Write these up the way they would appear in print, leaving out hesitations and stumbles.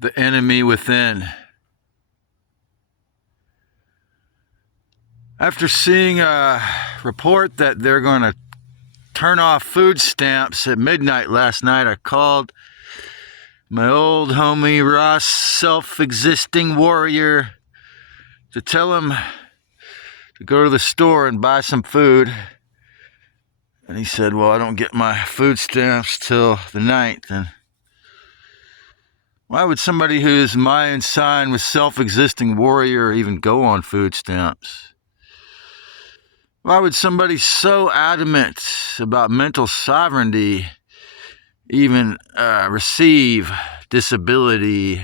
the enemy within. After seeing a report that they're going to turn off food stamps at midnight last night, I called my old homie Ross, self-existing warrior, to tell him to go to the store and buy some food. And he said, well, I don't get my food stamps till the 9th. And why would somebody whose Mayan sign was self-existing warrior even go on food stamps? Why would somebody so adamant about mental sovereignty even receive disability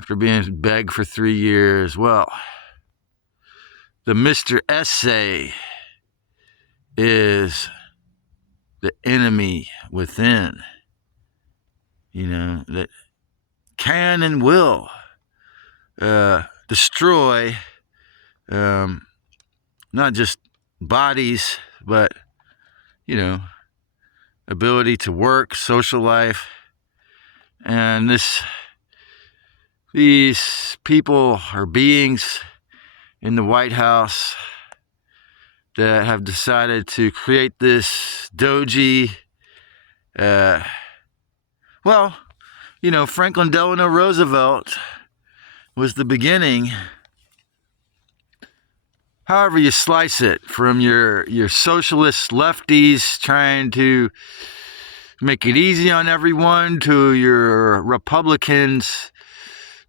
after being begged for 3 years? Well, the Mr. Essay is the enemy within, that can and will destroy not just bodies, but, ability to work, social life. And these people or beings in the White House that have decided to create this doji, Franklin Delano Roosevelt was the beginning. However you slice it, from your socialist lefties trying to make it easy on everyone, to your Republicans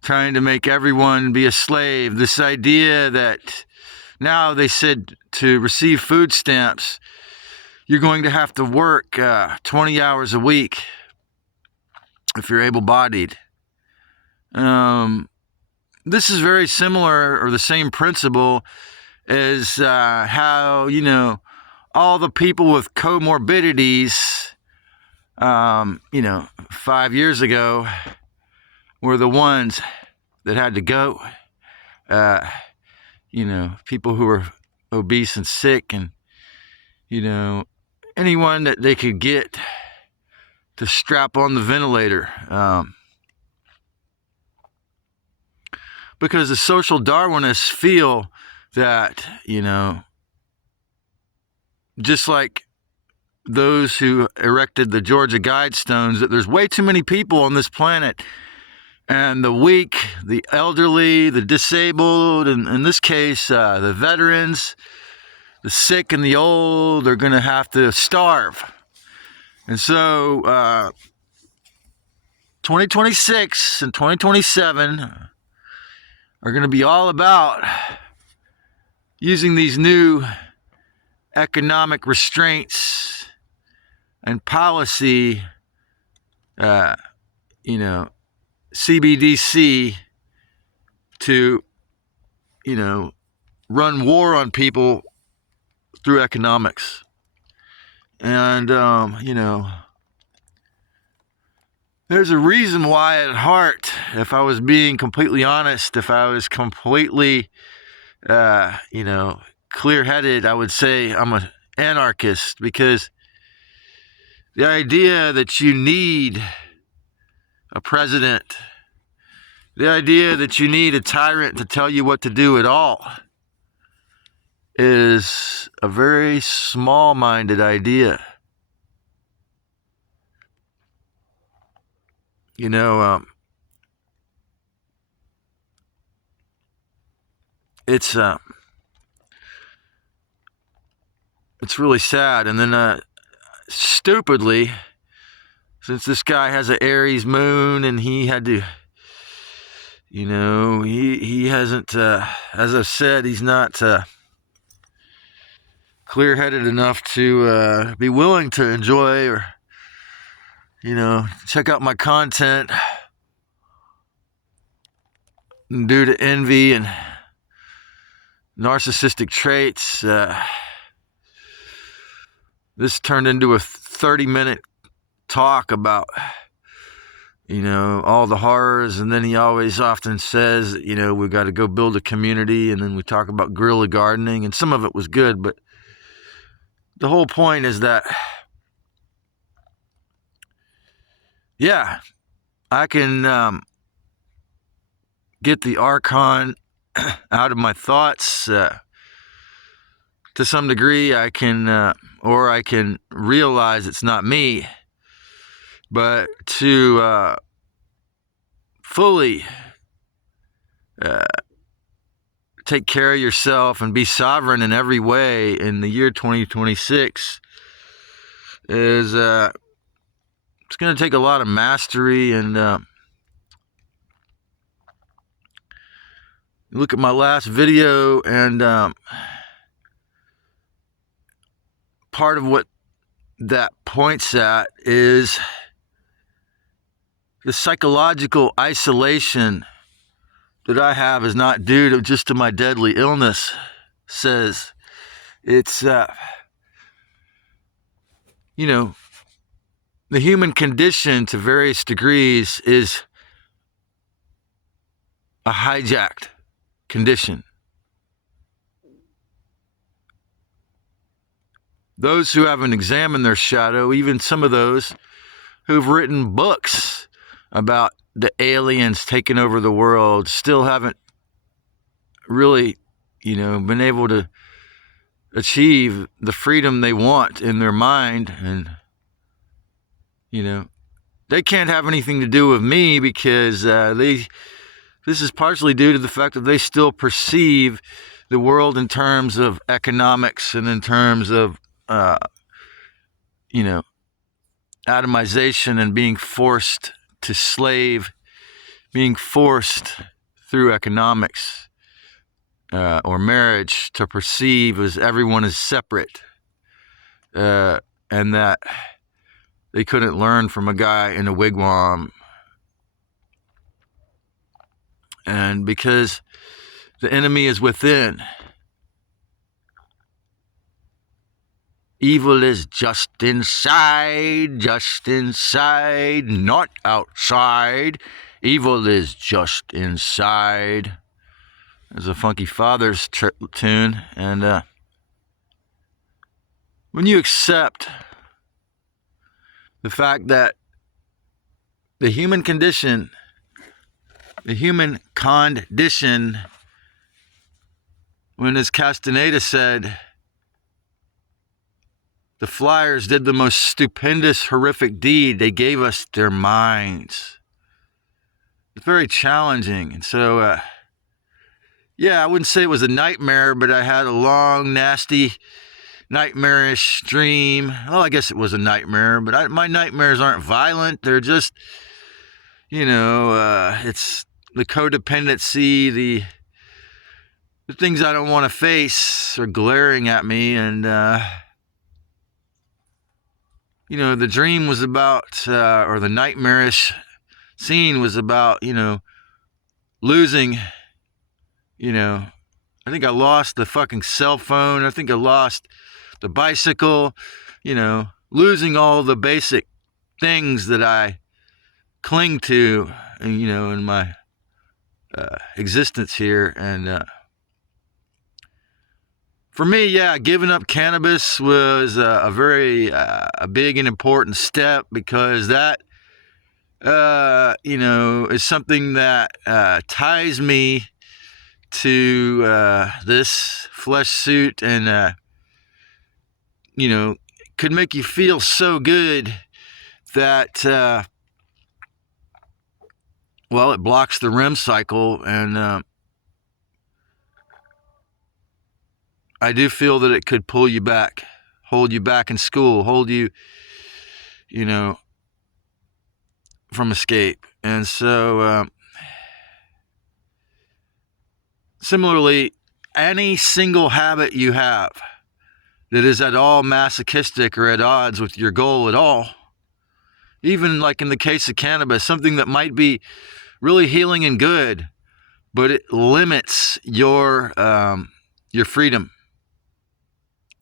trying to make everyone be a slave. This idea that now they said to receive food stamps, you're going to have to work 20 hours a week if you're able-bodied. This is very similar, or the same principle as how, all the people with comorbidities, 5 years ago were the ones that had to go. People who were obese and sick, and, anyone that they could get to strap on the ventilator. Because the social Darwinists feel that, just like those who erected the Georgia Guidestones, that there's way too many people on this planet. And the weak, the elderly, the disabled, and in this case, the veterans, the sick and the old are going to have to starve. And so 2026 and 2027 are going to be all about using these new economic restraints and policy, CBDC, to, run war on people through economics. And, there's a reason why at heart, if I was being completely honest, if I was completely, clear-headed, I would say I'm an anarchist, because the idea that you need a president, the idea that you need a tyrant to tell you what to do at all, is a very small-minded idea. It's really sad. And then stupidly, since this guy has an Aries moon, and he had to, he hasn't, as I've said, he's not clear-headed enough to be willing to enjoy or, check out my content due to envy and narcissistic traits. This turned into a 30-minute talk about, all the horrors. And then he always often says, we've got to go build a community. And then we talk about guerrilla gardening, and some of it was good. But the whole point is that, I can get the archon out of my thoughts. To some degree, I can realize it's not me. But to fully take care of yourself and be sovereign in every way in the year 2026 is it's going to take a lot of mastery. And look at my last video, and part of what that points at is the psychological isolation that I have is not due to just to my deadly illness. Says it's the human condition to various degrees is a hijacked condition. Those who haven't examined their shadow, even some of those who've written books about the aliens taking over the world, still haven't really, been able to achieve the freedom they want in their mind. And, they can't have anything to do with me because this is partially due to the fact that they still perceive the world in terms of economics and in terms of atomization and being forced to slave, being forced through economics or marriage to perceive as everyone is separate, and that they couldn't learn from a guy in a wigwam. And because the enemy is within, evil is just inside, not outside. Evil is just inside. There's a Funky Fathers tune. And when you accept the fact that the human condition, when as Castaneda said, the Flyers did the most stupendous, horrific deed. They gave us their minds. It's very challenging. And so, I wouldn't say it was a nightmare, but I had a long, nasty, nightmarish dream. Well, I guess it was a nightmare, but my nightmares aren't violent. They're just, it's the codependency, the things I don't want to face are glaring at me. And, the dream was about, or the nightmarish scene was about, losing, I think I lost the fucking cell phone. I think I lost the bicycle, losing all the basic things that I cling to, in my existence here. And for me, giving up cannabis was a very a big and important step, because that, is something that ties me to this flesh suit, and, could make you feel so good that, it blocks the REM cycle. And I do feel that it could pull you back, hold you back in school, hold you, from escape. And so, similarly, any single habit you have that is at all masochistic or at odds with your goal at all, even like in the case of cannabis, something that might be really healing and good, but it limits your freedom.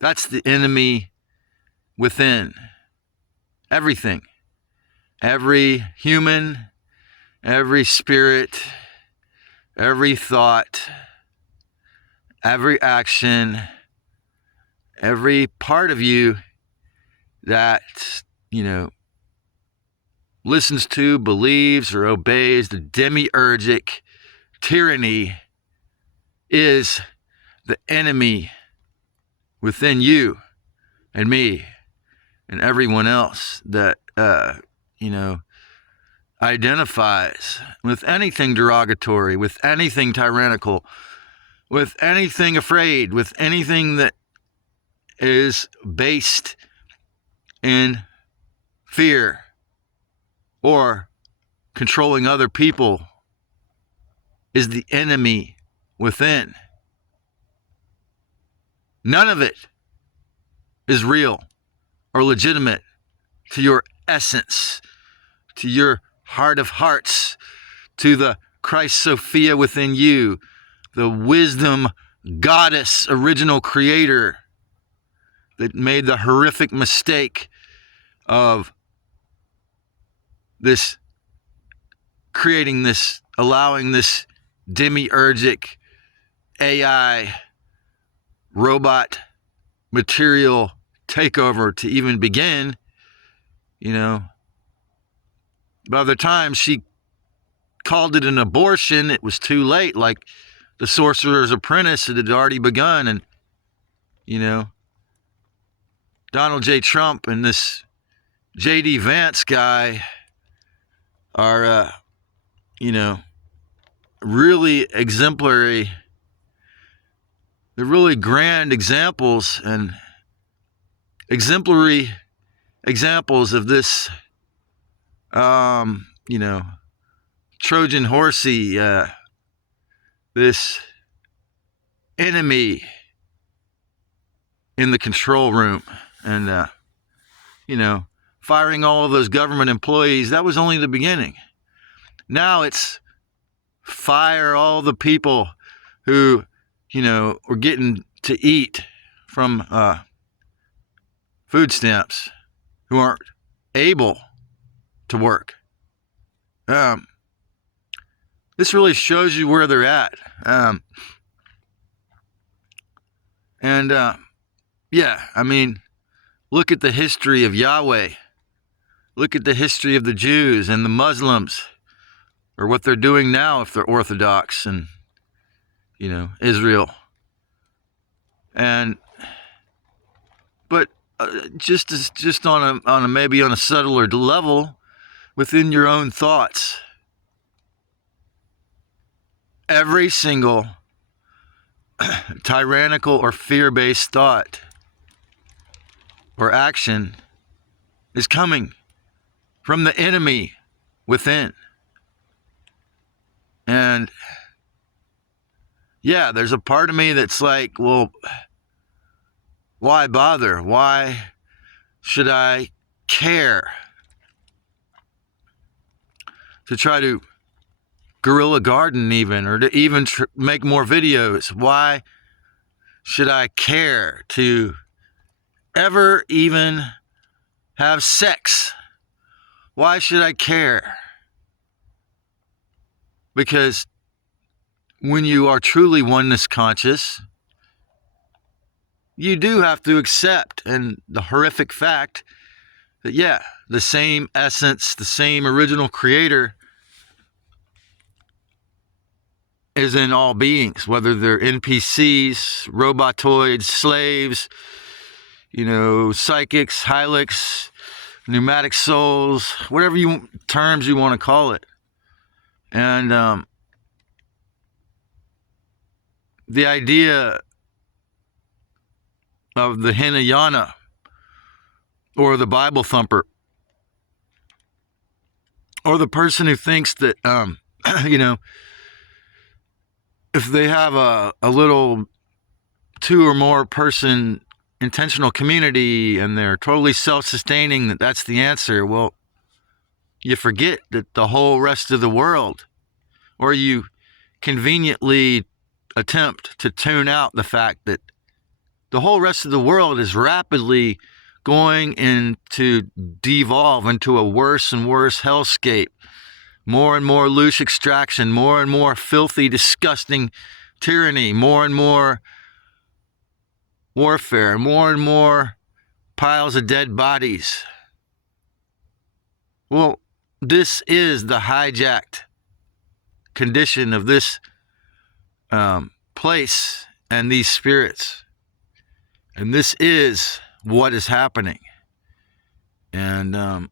That's the enemy within. Everything. Every human, every spirit, every thought, every action, every part of you that, listens to, believes, or obeys the demiurgic tyranny is the enemy within you and me and everyone else that, identifies with anything derogatory, with anything tyrannical, with anything afraid, with anything that is based in fear or controlling other people, is the enemy within. None of it is real or legitimate to your essence, to your heart of hearts, to the Christ Sophia within you, the wisdom goddess, original creator that made the horrific mistake of this, creating this, allowing this demiurgic AI robot material takeover to even begin. By the time she called it an abortion, it was too late. Like the Sorcerer's Apprentice, it had already begun. And, Donald J. Trump and this J.D. Vance guy are, really exemplary. They're really grand examples and exemplary examples of this, Trojan horsey, this enemy in the control room. And, firing all of those government employees, that was only the beginning. Now it's fire all the people who, were getting to eat from food stamps, who aren't able to work. This really shows you where they're at. Look at the history of Yahweh. Look at the history of the Jews and the Muslims, or what they're doing now if they're Orthodox and, Israel. But just on a maybe on a subtler level, within your own thoughts, every single tyrannical or fear-based thought or action is coming from the enemy within. And there's a part of me that's like, well, why bother? Why should I care to try to guerrilla garden even, or to even make more videos? Why should I care to ever even have sex? Why should I care? Because when you are truly oneness conscious, you do have to accept and the horrific fact that, the same essence, the same original creator is in all beings, whether they're NPCs, robotoids, slaves, psychics, hylics, pneumatic souls, whatever terms you want to call it. And the idea of the Hinayana or the Bible thumper, or the person who thinks that, if they have a little 2 or more person intentional community and they're totally self-sustaining, that's the answer. Well, you forget that the whole rest of the world, or you conveniently attempt to tune out the fact that the whole rest of the world is rapidly going to devolve into a worse and worse hellscape. More and more loosh extraction, more and more filthy, disgusting tyranny, more and more warfare, more and more piles of dead bodies. Well, this is the hijacked condition of this place and these spirits. And this is what is happening. And,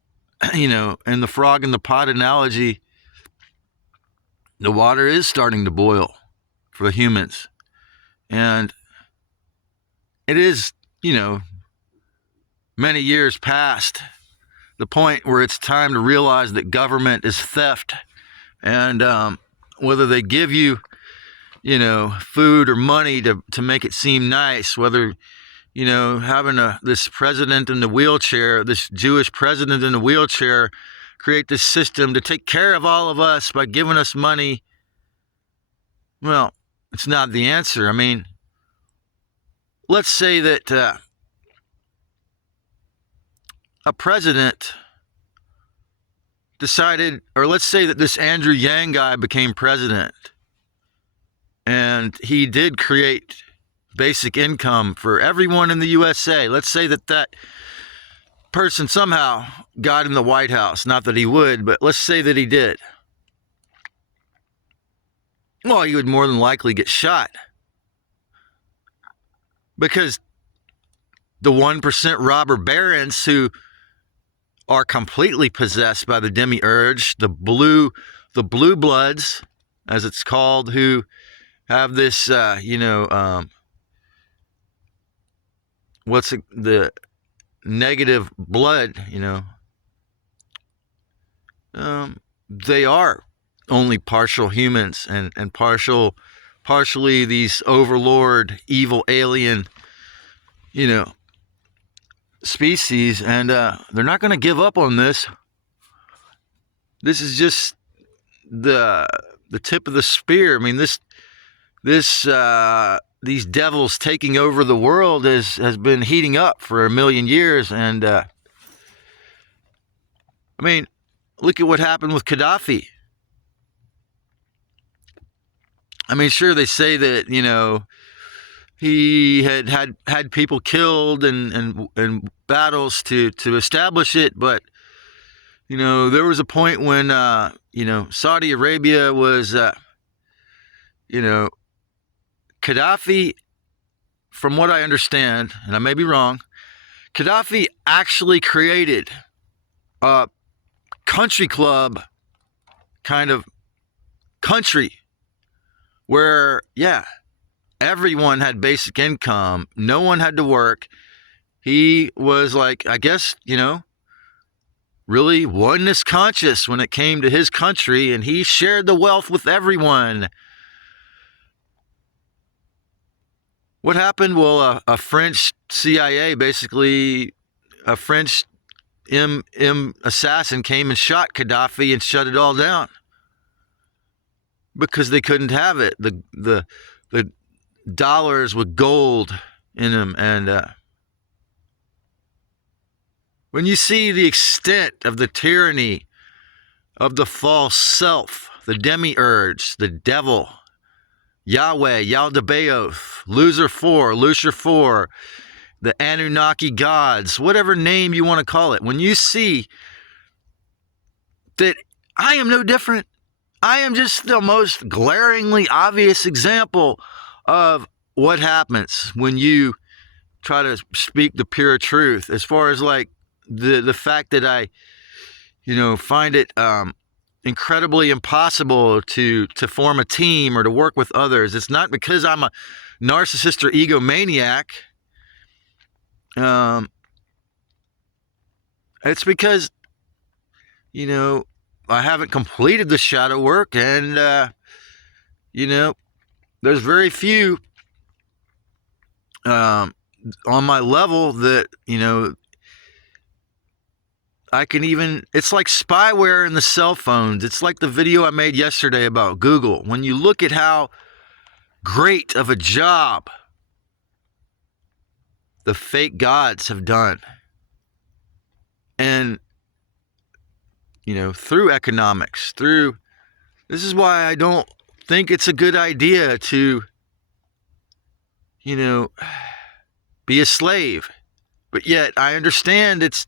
you know, in the frog in the pot analogy, the water is starting to boil for the humans. And it is, you know, many years past the point where it's time to realize that government is theft. And whether they give you, you know, food or money to make it seem nice, whether, you know, having this president in the wheelchair, this Jewish president in the wheelchair, create this system to take care of all of us by giving us money, well, it's not the answer. I mean, let's say that a president decided, or let's say that this Andrew Yang guy became president, and he did create basic income for everyone in the USA. Let's say that that person somehow got in the White House. Not that he would, but let's say that he did. Well, he would more than likely get shot. Because the 1% robber barons who are completely possessed by the demiurge, the blue bloods, as it's called, who have this, the negative blood, they are only partial humans and partially these overlord, evil alien, species, and they're not going to give up on this. This is just the tip of the spear. I mean, these devils taking over the world has been heating up for a million years, and I mean, look at what happened with Gaddafi. I mean, sure, they say that, he had people killed and battles to establish it, but, there was a point when, Saudi Arabia was, Gaddafi, from what I understand, and I may be wrong, Gaddafi actually created a country club kind of country where, everyone had basic income. No one had to work. He was like, I guess, really oneness conscious when it came to his country, and he shared the wealth with everyone. What happened? Well, a French CIA, basically a French assassin came and shot Gaddafi and shut it all down because they couldn't have it. The dollars with gold in them. And when you see the extent of the tyranny of the false self, the demiurge, the devil, Yahweh, Yaldabaoth, Loser 4, Lucifer 4, the Anunnaki gods, whatever name you want to call it, when you see that I am no different, I am just the most glaringly obvious example of what happens when you try to speak the pure truth, as far as like the fact that I, find it incredibly impossible to form a team or to work with others. It's not because I'm a narcissist or egomaniac. It's because, I haven't completed the shadow work, and, there's very few on my level that, I can even, it's like spyware in the cell phones. It's like the video I made yesterday about Google. When you look at how great of a job the fake gods have done, and, through economics, this is why I don't think it's a good idea to, be a slave. But yet I understand it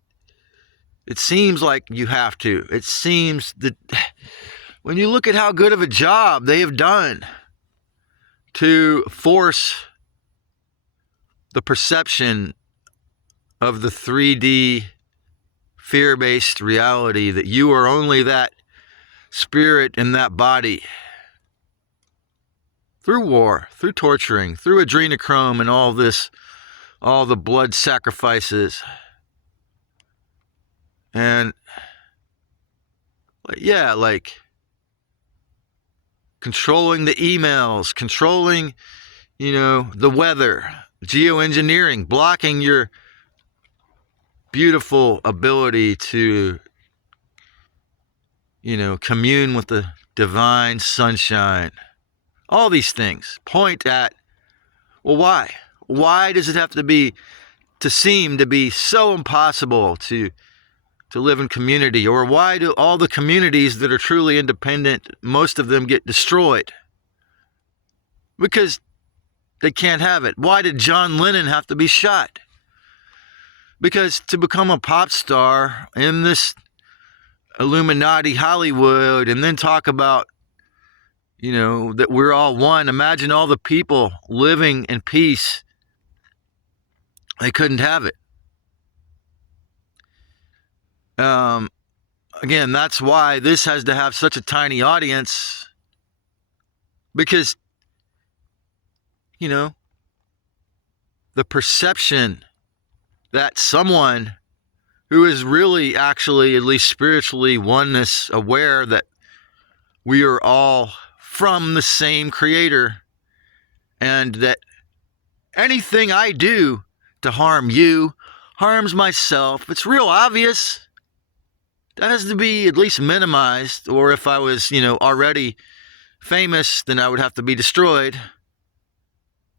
seems like you have to. It seems that when you look at how good of a job they have done to force the perception of the 3D fear-based reality that you are only that spirit in that body, through war, through torturing, through adrenochrome and all this, all the blood sacrifices. And yeah, like controlling the emails, controlling, the weather, geoengineering, blocking your beautiful ability to, commune with the divine sunshine. All these things point at, well, why? Why does it have to seem to be so impossible to live in community? Or why do all the communities that are truly independent, most of them get destroyed? Because they can't have it. Why did John Lennon have to be shot? Because to become a pop star in this Illuminati Hollywood and then talk about, that we're all one. Imagine all the people living in peace. They couldn't have it. Again, that's why this has to have such a tiny audience, because, the perception that someone who is really actually, at least spiritually, oneness aware that we are all from the same creator, and that anything I do to harm you harms myself. It's real obvious. That has to be at least minimized, or if I was, already famous, then I would have to be destroyed,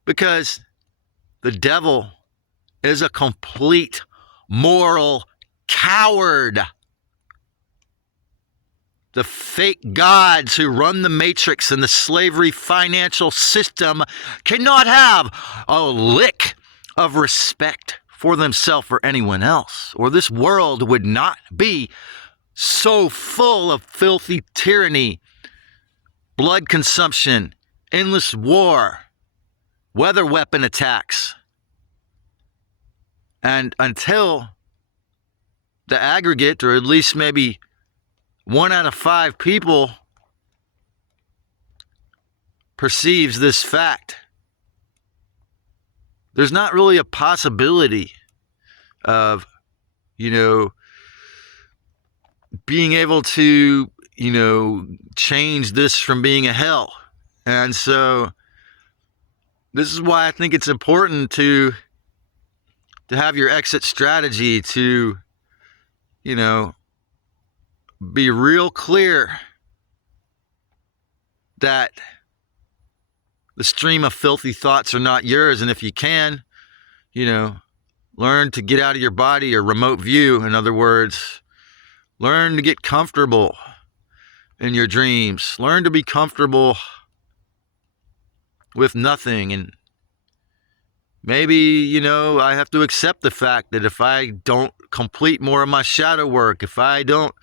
because the devil is a complete moral coward. The fake gods who run the matrix and the slavery financial system cannot have a lick of respect for themselves or anyone else, or this world would not be so full of filthy tyranny, blood consumption, endless war, weather weapon attacks. And until the aggregate, or at least maybe 1 out of 5 people, perceives this fact, there's not really a possibility of, being able to, change this from being a hell. And so this is why I think it's important to have your exit strategy, to, be real clear that the stream of filthy thoughts are not yours. And if you can, learn to get out of your body, or remote view. In other words, learn to get comfortable in your dreams. Learn to be comfortable with nothing. And maybe, I have to accept the fact that if I don't complete more of my shadow work, if I don't,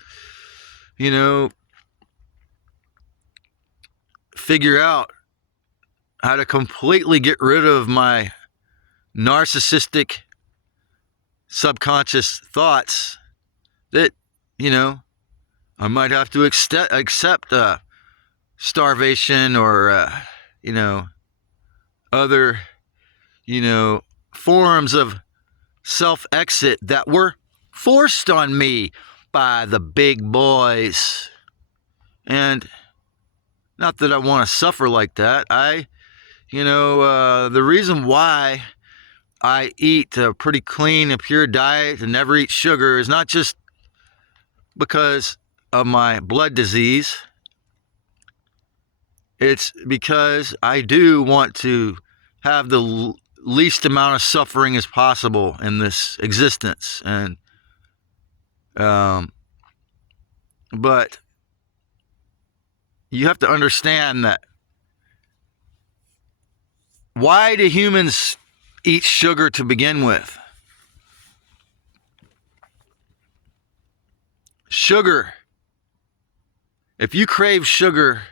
figure out how to completely get rid of my narcissistic subconscious thoughts, that, I might have to accept starvation, or, other, forms of self-exit that were forced on me by the big boys. And not that I want to suffer like that. The reason why I eat a pretty clean and pure diet and never eat sugar is not just because of my blood disease. It's because I do want to have the least amount of suffering as possible in this existence. And but you have to understand that, why do humans eat sugar to begin with? Sugar If you crave sugar,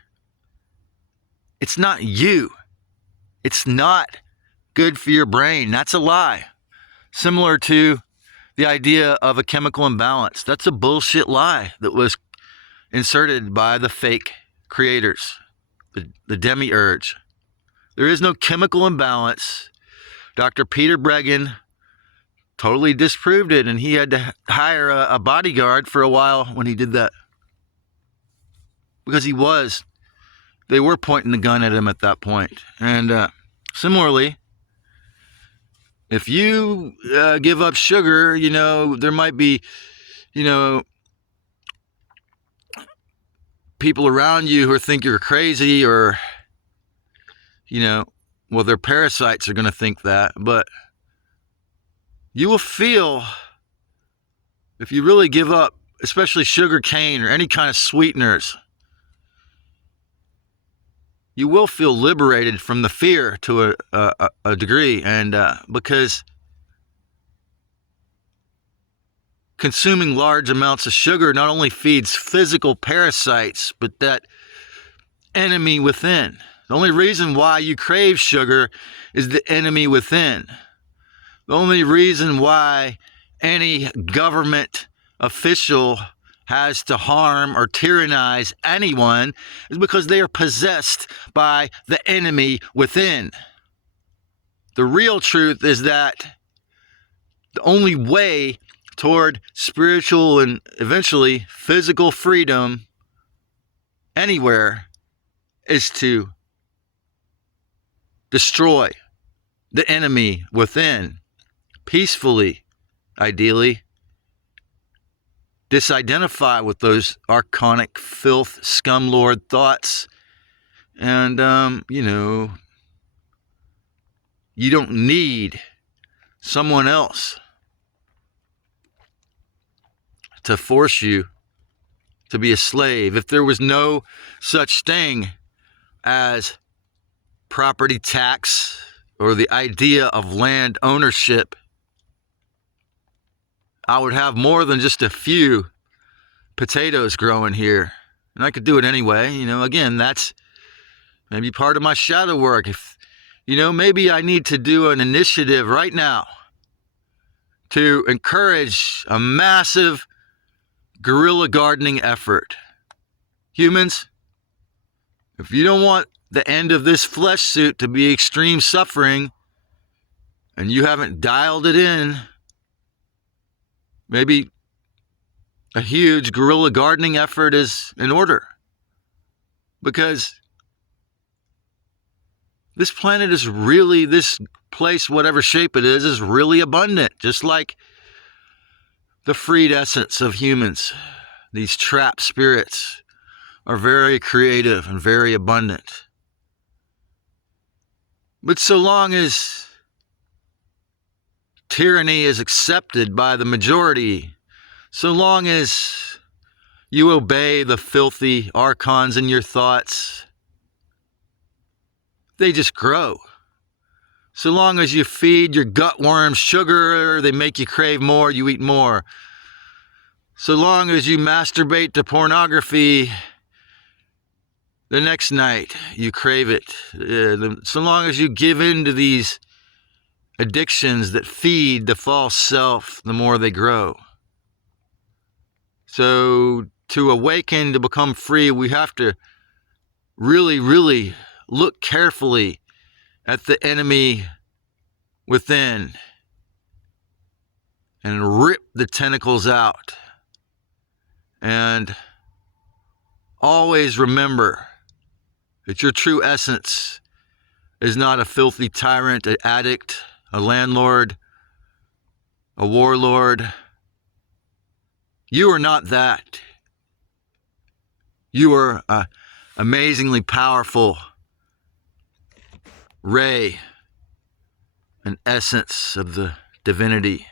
it's not you. It's not good for your brain. That's a lie. Similar to the idea of a chemical imbalance. That's a bullshit lie that was inserted by the fake creators, the demiurge. There is no chemical imbalance. Dr. Peter Breggin totally disproved it, and he had to hire a bodyguard for a while when he did that. Because they were pointing the gun at him at that point. And similarly, if you give up sugar, there might be, people around you who think you're crazy, or, their parasites are going to think that. But you will feel, if you really give up, especially sugar cane or any kind of sweeteners, you will feel liberated from the fear to a degree. And because consuming large amounts of sugar not only feeds physical parasites, but that enemy within. The only reason why you crave sugar is the enemy within. The only reason why any government official has to harm or tyrannize anyone is because they are possessed by the enemy within. The real truth is that the only way toward spiritual and eventually physical freedom anywhere is to destroy the enemy within, peacefully, ideally. Disidentify with those archonic filth, scumlord thoughts. And, you don't need someone else to force you to be a slave. If there was no such thing as property tax or the idea of land ownership, I would have more than just a few potatoes growing here. And I could do it anyway. Again, that's maybe part of my shadow work. If, maybe I need to do an initiative right now to encourage a massive guerrilla gardening effort. Humans, if you don't want the end of this flesh suit to be extreme suffering, and you haven't dialed it in, maybe a huge guerrilla gardening effort is in order. Because this planet is really, this place, whatever shape it is really abundant. Just like the freed essence of humans. These trapped spirits are very creative and very abundant. But so long as tyranny is accepted by the majority, so long as you obey the filthy archons in your thoughts, they just grow. So long as you feed your gut worms sugar, they make you crave more, you eat more. So long as you masturbate to pornography, the next night you crave it. So long as you give in to these addictions that feed the false self, the more they grow. So to awaken, to become free, we have to really, really look carefully at the enemy within and rip the tentacles out. And always remember that your true essence is not a filthy tyrant, an addict, a landlord, a warlord. You are not that. You are an amazingly powerful ray, an essence of the divinity.